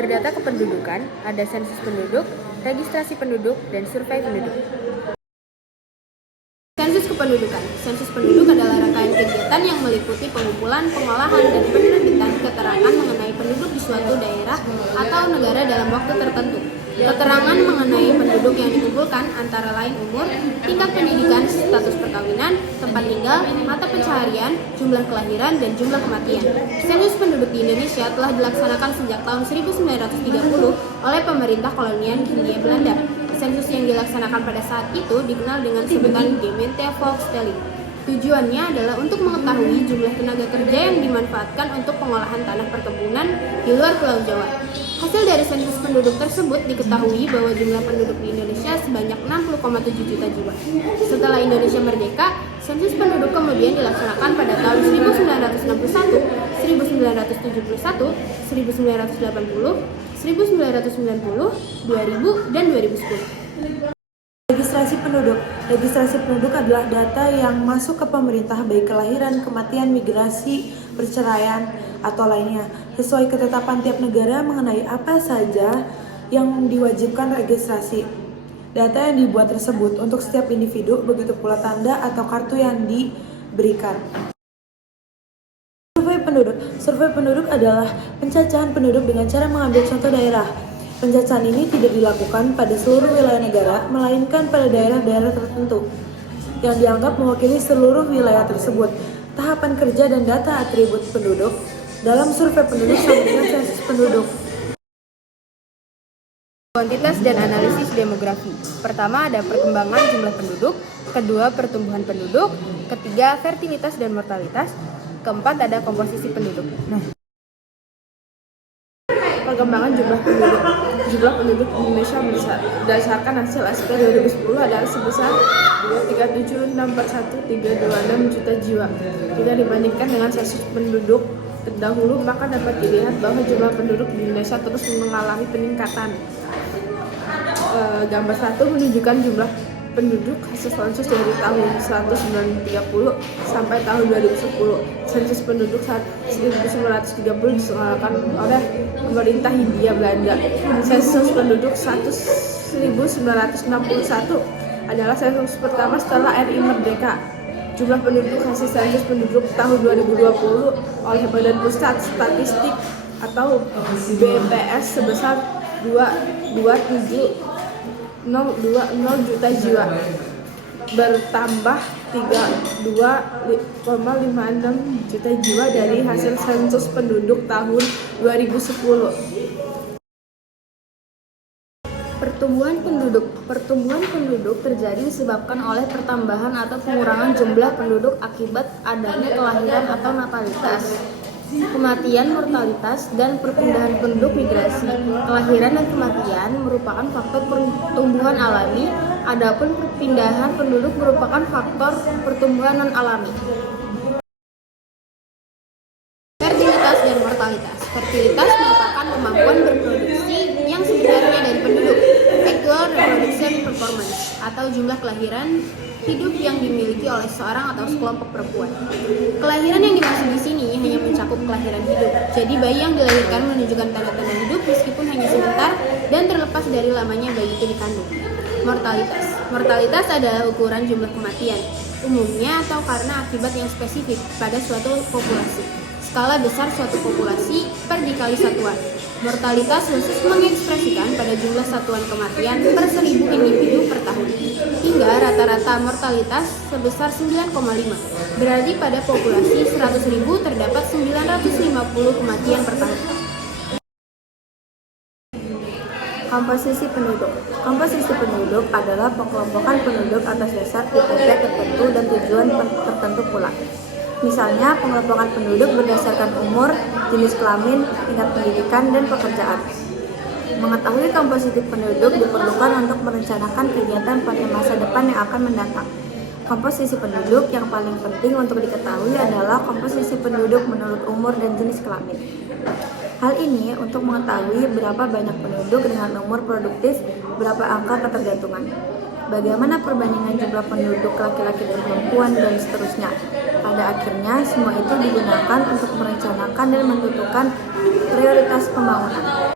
Sumber data kependudukan ada sensus penduduk, registrasi penduduk, dan survei penduduk. Sensus kependudukan. Sensus penduduk adalah rangkaian kegiatan yang meliputi pengumpulan, pengolahan, dan penerbitan keterangan mengenai penduduk di suatu daerah atau negara dalam waktu tertentu. Keterangan mengenai penduduk yang dikumpulkan antara lain umur, tingkat pendidikan, status perkawinan, tempat tinggal, mata pencaharian, jumlah kelahiran, dan jumlah kematian. Sensus penduduk di Indonesia telah dilaksanakan sejak tahun 1930 oleh pemerintah kolonial Hindia Belanda. Sensus yang dilaksanakan pada saat itu dikenal dengan sebutan Gemeente-Volkstelling. Tujuannya adalah untuk mengetahui jumlah tenaga kerja yang dimanfaatkan untuk pengolahan tanah perkebunan di luar Pulau Jawa. Hasil dari sensus penduduk tersebut diketahui bahwa jumlah penduduk di Indonesia sebanyak 60,7 juta jiwa. Setelah Indonesia merdeka, sensus penduduk kemudian dilaksanakan pada tahun 1961, 1971, 1980, 1990, 2000, dan 2010. Registrasi penduduk. Registrasi penduduk adalah data yang masuk ke pemerintah baik kelahiran, kematian, migrasi, perceraian, atau lainnya sesuai ketetapan tiap negara mengenai apa saja yang diwajibkan registrasi. Data yang dibuat tersebut untuk setiap individu, begitu pula tanda atau kartu yang diberikan. Survei penduduk. Survei penduduk adalah pencacahan penduduk dengan cara mengambil contoh daerah. Pencacahan ini tidak dilakukan pada seluruh wilayah negara, melainkan pada daerah-daerah tertentu yang dianggap mewakili seluruh wilayah tersebut. Tahapan kerja dan data atribut penduduk dalam survei penduduk sama dengan sensus penduduk. Kuantitas dan analisis demografi. Pertama ada perkembangan jumlah penduduk, kedua pertumbuhan penduduk, ketiga fertilitas dan mortalitas, keempat ada komposisi penduduk. Perkembangan jumlah penduduk. Jumlah penduduk Indonesia berdasarkan hasil ASPR 2010 adalah sebesar 237.641.326 juta jiwa. Jika dibandingkan dengan sensus penduduk terdahulu, maka dapat dilihat bahwa jumlah penduduk di Indonesia terus mengalami peningkatan. Gambar 1 menunjukkan jumlah penduduk hasil sensus dari tahun 1930 sampai tahun 2010. Sensus penduduk 1930 diselenggarakan oleh pemerintah Hindia Belanda. Sensus penduduk 1961 adalah sensus pertama setelah RI merdeka. Jumlah penduduk hasil sensus penduduk tahun 2020 oleh Badan Pusat Statistik atau BPS sebesar 227.020 juta jiwa, bertambah 32,56 juta jiwa dari hasil sensus penduduk tahun 2010. Pertumbuhan penduduk. Pertumbuhan penduduk terjadi disebabkan oleh pertambahan atau pengurangan jumlah penduduk akibat adanya kelahiran atau natalitas, kematian, mortalitas, dan perpindahan penduduk migrasi. Kelahiran dan kematian merupakan faktor pertumbuhan alami, adapun perpindahan penduduk merupakan faktor pertumbuhan non-alami. Fertilitas dan mortalitas. Fertilitas merupakan kemampuan berproduksi yang sebenarnya dari penduduk, actual reproduction performance, atau jumlah kelahiran hidup yang dimiliki oleh seorang atau sekelompok perempuan. Kelahiran yang dimaksud di sini hanya mencakup kelahiran hidup. Jadi bayi yang dilahirkan menunjukkan tanda-tanda hidup meskipun hanya sebentar dan terlepas dari lamanya bayi itu dikandung. Mortalitas. Mortalitas adalah ukuran jumlah kematian, umumnya atau karena akibat yang spesifik pada suatu populasi. Skala besar suatu populasi per dikali satuan. Mortalitas khusus mengekspresikan pada jumlah satuan kematian per 1000 individu per tahun, hingga rata-rata mortalitas sebesar 9,5. Berarti pada populasi 100.000 terdapat 950 kematian per tahun. Komposisi penduduk. Komposisi penduduk adalah pengelompokan penduduk atas dasar kriteria tertentu dan tujuan tertentu pula. Misalnya, pengelompokan penduduk berdasarkan umur, jenis kelamin, tingkat pendidikan, dan pekerjaan. Mengetahui komposisi penduduk diperlukan untuk merencanakan kegiatan pada masa depan yang akan mendatang. Komposisi penduduk yang paling penting untuk diketahui adalah komposisi penduduk menurut umur dan jenis kelamin. Hal ini untuk mengetahui berapa banyak penduduk dengan umur produktif, berapa angka ketergantungan, bagaimana perbandingan jumlah penduduk laki-laki dan perempuan, dan seterusnya. Pada akhirnya, semua itu digunakan untuk merencanakan dan menentukan prioritas pembangunan.